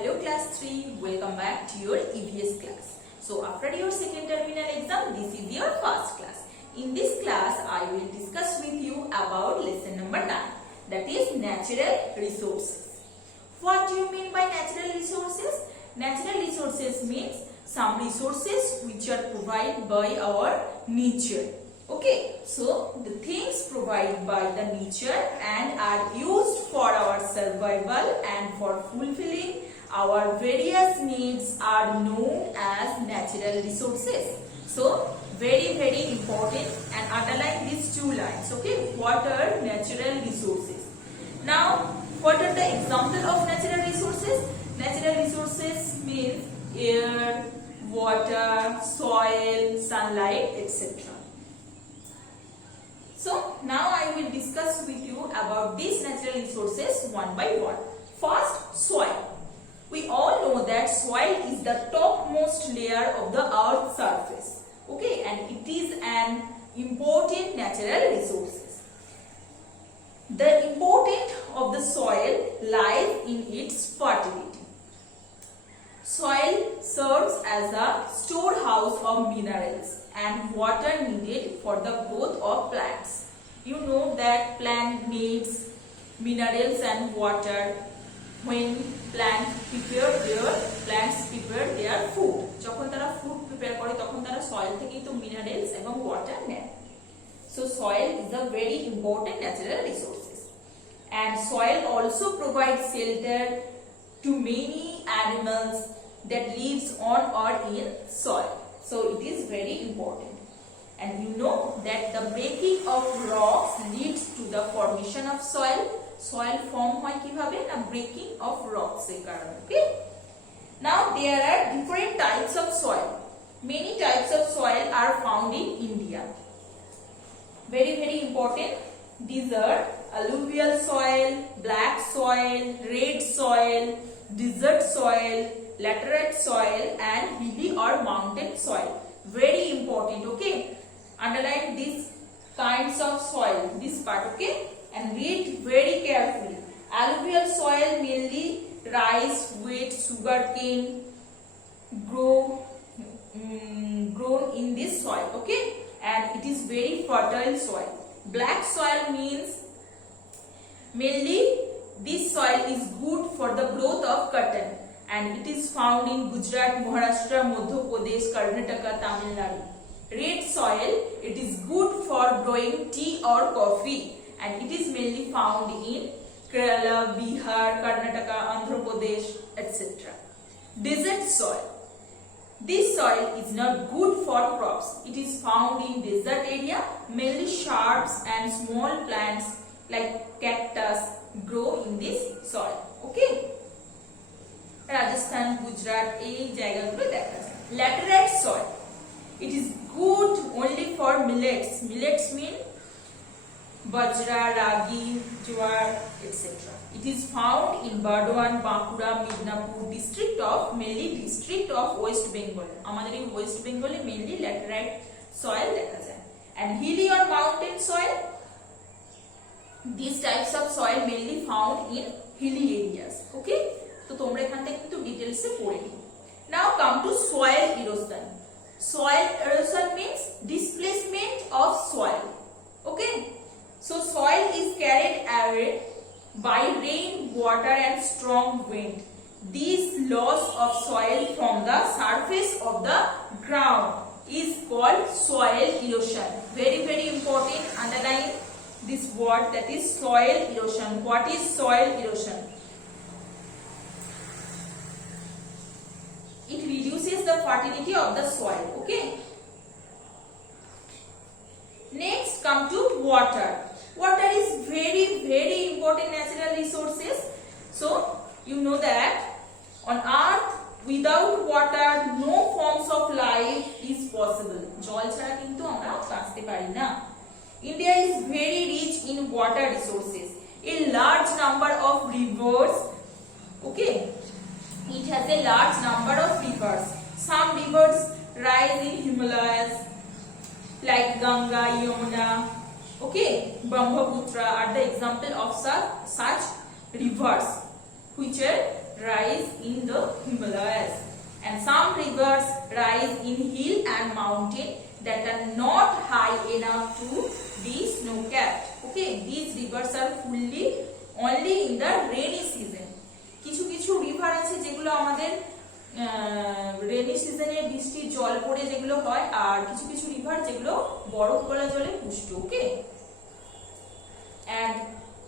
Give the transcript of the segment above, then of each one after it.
Hello class 3, welcome back to your EVS class. So after your second terminal exam, this is your first class. In this class, I will discuss with you about lesson number 9, that is natural resources. What do you mean by natural resources? Natural resources means some resources which are provided by our nature. Okay, so the things provided by the nature and are used for our survival and for fulfilling our various needs are known as natural resources. So very important, and underline these two lines. Okay, what are natural resources? Now, what are the examples of natural resources? Natural resources means air, water, soil, sunlight, etc. So now I will discuss with you about these natural resources one by one. First, soil. We all know that soil is the topmost layer of the earth's surface. Okay, and it is an important natural resource. The importance of the soil lies in its fertility. Soil serves as a storehouse of minerals and water needed for the growth of plants. You know that plant needs minerals and water when plants prepare their food. যখন তারা food prepare করে তখন তারা soil থেকেই তো minerals এবং water নেয়. So soil is a very important natural resources. And soil also provides shelter to many animals that lives on or in soil. So it is very important. And you know that the breaking of rocks leads to the formation of soil. Soil form hoy kibhabe na breaking of rocks er karone. Okay. Now there are different types of soil. Many types of soil are found in India. Very important. These are alluvial soil, black soil, red soil, desert soil, laterite soil and hilly or mountain soil. Very important. Okay. Underline these kinds of soil, this part. Okay. And read very carefully. Alluvial soil mainly rice, wheat, sugarcane grown in this soil. Okay, and it is very fertile soil. Black soil means mainly this soil is good for the growth of cotton, and it is found in Gujarat, Maharashtra, Madhya Pradesh, Karnataka, Tamil Nadu. Red soil, it is good for growing tea or coffee, and it is mainly found in Kerala, Bihar, Karnataka, Andhra Pradesh, etc. Desert soil. This soil is not good for crops. It is found in desert area. Mainly shrubs and small plants like cactus grow in this soil. Okay. Rajasthan, Gujarat, এই জায়গাগুলো দেখা যায়. Laterite soil. It is good only for millets. Millets mean bajra, ragi, jowar, etc. It is found in Bardwan, Bankura, Midnapur mainly district of West Bengal. আমাদের এই West Bengal এ mainly laterite soil দেখা যায়. And hilly or mountain soil, these types of soil mainly found in hilly areas. Okay, তো তোমরা এখান থেকে একটু ডিটেইলসে পড়ে নিও. Now come to soil erosion. Soil erosion means displacement of soil. Okay, so soil is carried away by rain, water and strong wind. This loss of soil from the surface of the ground is called soil erosion. Very important. Underline this word, that is soil erosion. What is soil erosion? It reduces the fertility of the soil. Okay. Next, come to water. Water is very important natural resources. So you know that on earth without water no forms of life is possible. জল ছাড়া কিন্তু আমরা বাঁচতে পারি না. India is very rich in water resources. A large number of rivers. Okay. It has a large number of rivers. Some rivers rise in Himalayas like Ganga, Yamuna. Okay, Brahmaputra are the example of such rivers which are rise in the Himalayas, and some rivers rise in hill and mountain that are not high enough to be snow-capped. Okay, these rivers are fully only in the rainy season. কিছু কিছু river আছে যেগুলো আমাদের rainy সিজনে বৃষ্টির জল পড়ে যেগুলো হয়, আর কিছু কিছু রিভার যেগুলো বরফ গলা জলে পুষ্ট. ওকে, and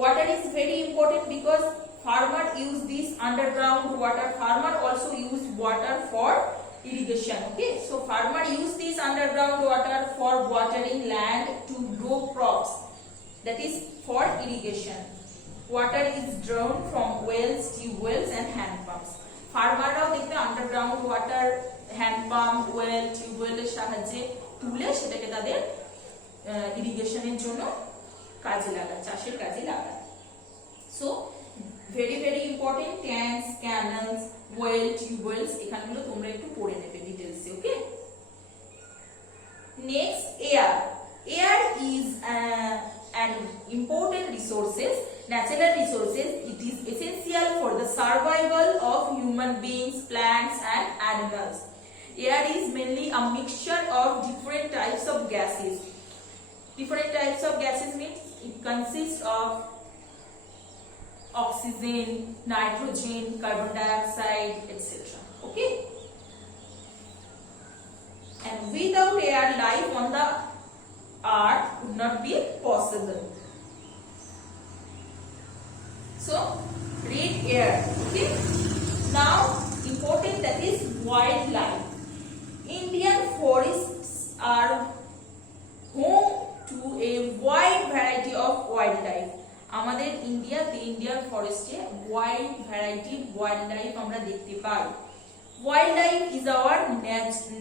water is very important because farmer use this underground water. Farmer also use water for irrigation. Okay, so farmer use this underground water for watering land to grow crops, that is for irrigation. Water is drawn from wells, tube wells and hand pumps. ফার্মাররাও দেখবে underground water hand pump, well, টিউবওয়েলের সাহায্যে তুলে সেটাকে তাদের ইরিগেশনের জন্য কাজে লাগায়, চাষের কাজে লাগায়. So very very important tanks, canals, well, tubewells, এখানগুলো তোমরা একটু পড়ে নেবে ডিটেইলসে. Okay, next air. Air is an important resources, natural resources. It is essential for the survival of human beings, plants and animals. Air is mainly a mixture of different types of gases. Different types of gases means it consists of oxygen, nitrogen, carbon dioxide, etc. Okay, and without air, life on the earth would not be possible. So read air. Okay, now important, that is wildlife. Indian forests are home to a wide variety of wildlife. আমাদের ইন্ডিয়ার ফরেস্টে wide variety wildlife আমরা দেখতে পাই. Wildlife is our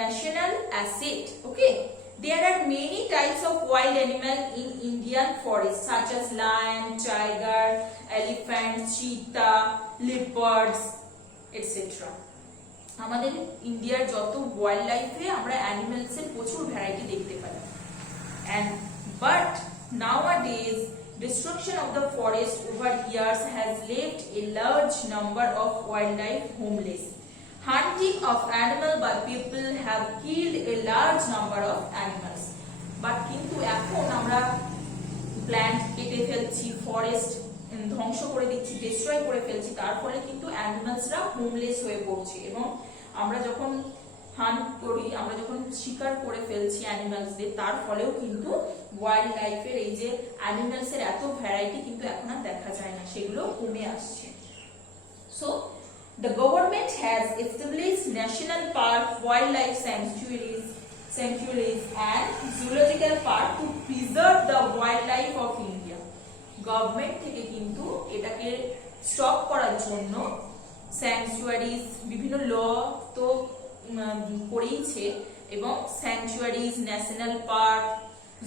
national asset. Okay, there are many types of wild animal in Indian forest such as lion, tiger, elephant, cheetah, leopards, etc. আমাদের ইন্ডিয়ার যত wild লাইফে আমরা animals এর প্রচুর ভ্যারাইটি দেখতে পাই. And but nowadays destruction of the forest over years has left a large number of wildlife homeless. Hunting of animal by people have killed a large number of animals. But কিন্তু এখন আমরা plant কেটে ফেলছি, forest ধ্বংস করে দিচ্ছি, destroy করে ফেলছি, তার ফলে কিন্তু অ্যানিমালসরা হোমলেস হয়ে পড়ছে. এবং আমরা যখন হান্ট করি, আমরা যখন শিকার করে ফেলছি অ্যানিমালসদের, তার ফলেও কিন্তু ওয়াইল্ড লাইফের এই যে অ্যানিমালসের এত ভ্যারাইটি কিন্তু এখন আর দেখা যায় না, সেগুলো কমে আসছে. So the government has established national park, wildlife sanctuaries and zoological park to preserve the wildlife of India. Government থেকে কিন্তু এটাকে স্টপ করার জন্য স্যাংচুয়ারিজ, বিভিন্ন ল তো করেইছে, এবং স্যাংচুয়ারিজ, ন্যাশনাল পার্ক,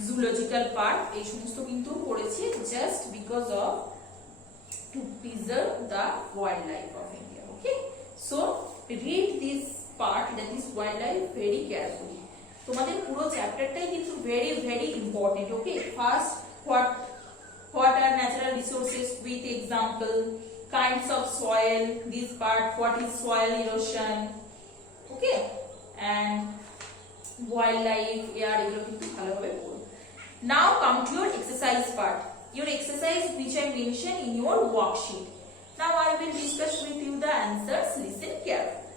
জুলজিক্যাল পার্ক, এই সমস্ত কিন্তু করেছে just because of two preserve the wild life of India. Okay, so read this part, that is wildlife, very carefully. তোমাদের পুরো চ্যাপ্টারটাই কিন্তু very very important. Okay, first what are natural resources with example, kinds of soil, this part, what is soil erosion, okay, and wildlife, air, এগুলো কিন্তু ভালোভাবে পড়ো. Now come to your exercise part, your exercise which I mentioned in your worksheet. Now I will discuss with you the answers. Listen carefully.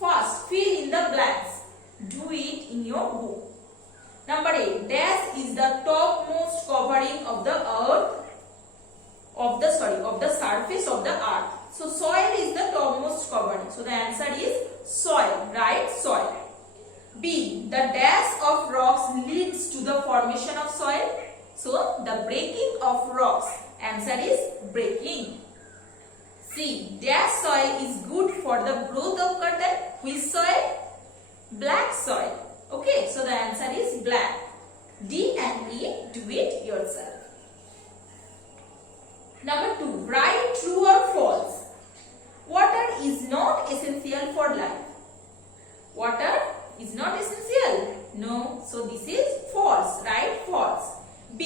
First, fill in the blanks. Do it in your book. Number 8. Dash is the topmost covering of the earth, of the surface of the earth. So soil is the topmost covering. So the answer is soil. Right? Soil. B. The dash of rocks leads to the formation of soil. So the breaking of rocks. Answer is breaking. C. Dash soil is good for the growth of cotton. Which soil? Black soil. Okay, so the answer is black. D and E, do it yourself. Number 2. Write true or false. Water is not essential for life. Water is not essential. No, so this is false. Right? False. B.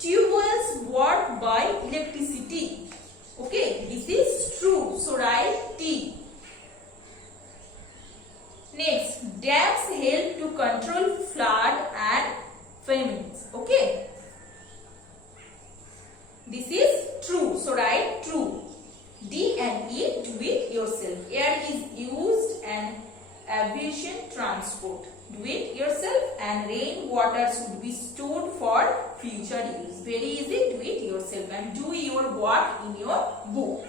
Tube wells work by electricity. yourself. Air is used and aviation transport. Do it yourself. And rainwater should be stored for future use. Very easy. Do it yourself and do your work in your book.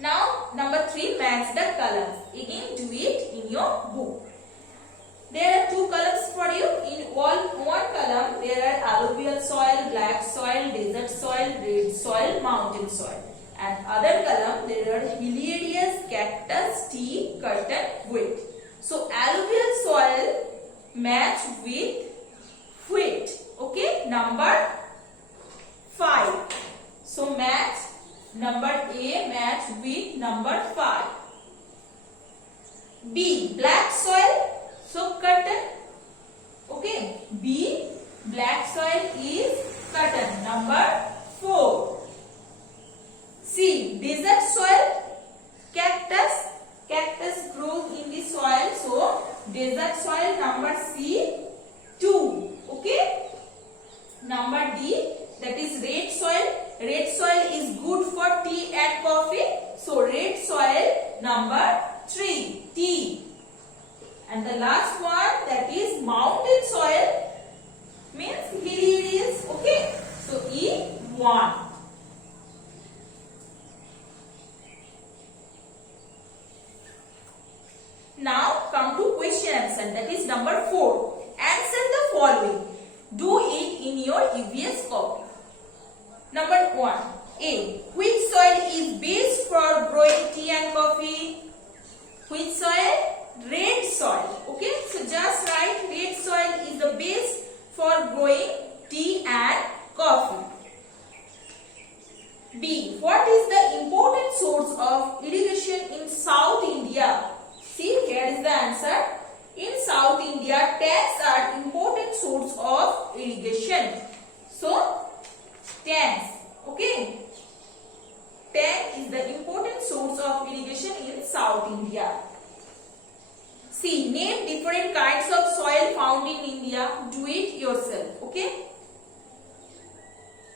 Now number 3, match the colors. Again do it in your book. There are 2 columns for you. In one column there are alluvial soil, black soil, desert soil, red soil, mountain soil. And other column there are hilarious, cactus, tea, curtain, wheat. So alluvial soil match with wheat. Okay, number 5. So match number A match with number 5. B, black soil. So curtain. Okay, B, black soil is curtain. Number 4. C, desert soil, cactus. Cactus grows in the soil, so desert soil. Number C, 2. Okay. Number D, that is red soil. Red soil is good for tea and coffee, so red soil. Number 3, tea. And the last one, that is mountain soil, means hilarious. Okay, so E1. Now come to question answer, that is number 4. Answer the following. Do it in your EVS copy. Number 1. A. Which soil is best for growing tea and coffee? Which soil? Red soil. Okay, so just write red soil is the best for growing tea and coffee. B. What is the important source of irrigation in South India? See, here is the answer. In South India, tanks are important source of irrigation. So, tanks. Okay, tank is the important source of irrigation in South India. C. Name different kinds of soil found in India. Do it yourself. Okay.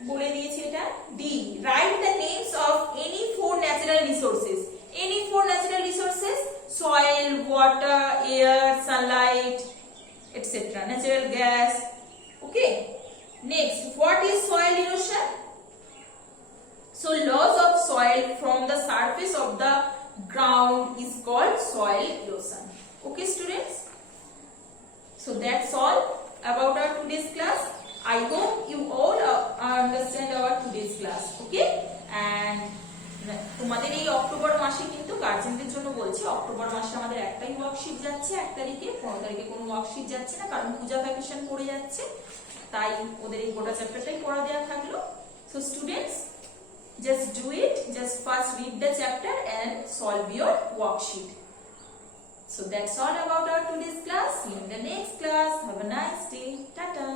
বলে দিয়েছি এটা। D. Write the names of any 4 natural resources. Any 4 natural resources: soil, water, air, sunlight, etc. Natural gas. Okay. Next, what is soil erosion? So, loss of soil from the surface of the ground is called soil erosion. Okay, students. So that's all about our today's class. I hope you all understand our today's class. Okay, and তোমাদের এই October মাসে কিন্তু গার্জেনদের জন্য বলছি, October মাসে আমাদের একটাই worksheet যাচ্ছে 1 তারিখে, 15 তারিখে কোনো ওয়ার্কশিট যাচ্ছে না, কারণ পূজা ভ্যাকেশন পড়ে যাচ্ছে, তাই ওদের এই গোটা চ্যাপ্টারটাই পড়া দেওয়া থাকলো। So students, just do it. Just first read the chapter and solve your worksheet. So that's all about our today's class. See you in the next class. Have a nice day. Tata.